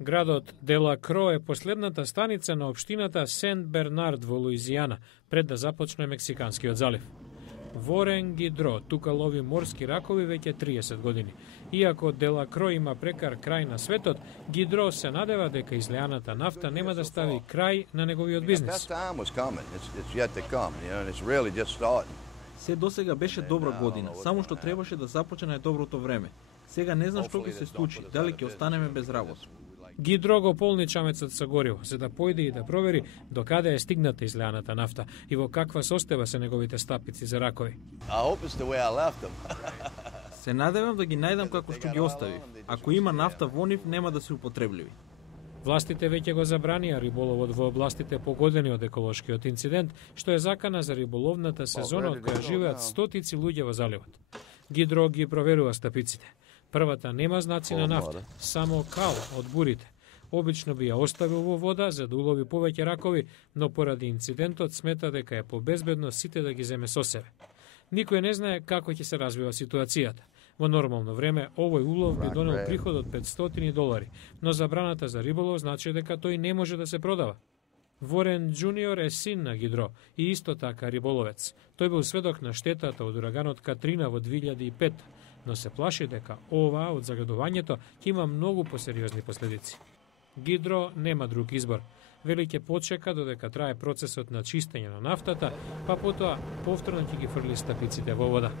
Градот Делакро е последната станица на општината Сент Бернард во Луизијана, пред да започне Мексиканскиот залив. Ворен Гидро тука лови морски ракови веќе 30 години. Иако Делакро има прекар крај на светот, Гидро се надева дека излеаната нафта нема да стави крај на неговиот бизнис. Се досега беше добра година, само што требаше да започне доброто време. Сега не знам што ќе се случи, дали ќе останеме без работа. Гидро го полни чамецот со гориво, за да појде и да провери докаде е стигната излеаната нафта и во каква состојба се неговите стапици за ракови. Се надевам да ги најдам како што ги оставив. Ако има нафта во нив, нема да се употребливи. Властите веќе го забранија риболовот во областите погодени од еколошкиот инцидент, што е закана за риболовната сезона од која живеат стотици луѓе во заливот. Гидро ги проверува стапиците. Првата нема знаци на нафта, само кал од бурите. Обично би ја оставил во вода за да улови повеќе ракови, но поради инцидентот смета дека е побезбедно сите да ги земе со себе. Никој не знае како ќе се развива ситуацијата. Во нормално време овој улов би донел приход од $500, но забраната за риболов значи дека тој не може да се продава. Ворен Джуниор е син на Гидро и исто така риболовец. Тој бил сведок на штетата од ураганот Катрина во 2005, но се плаши дека ова од загадувањето ќе има многу посериозни последици. Гидро нема друг избор. Вели ќе почека додека трае процесот на чистење на нафтата, па потоа повторно ќе ги фрли стапиците во вода.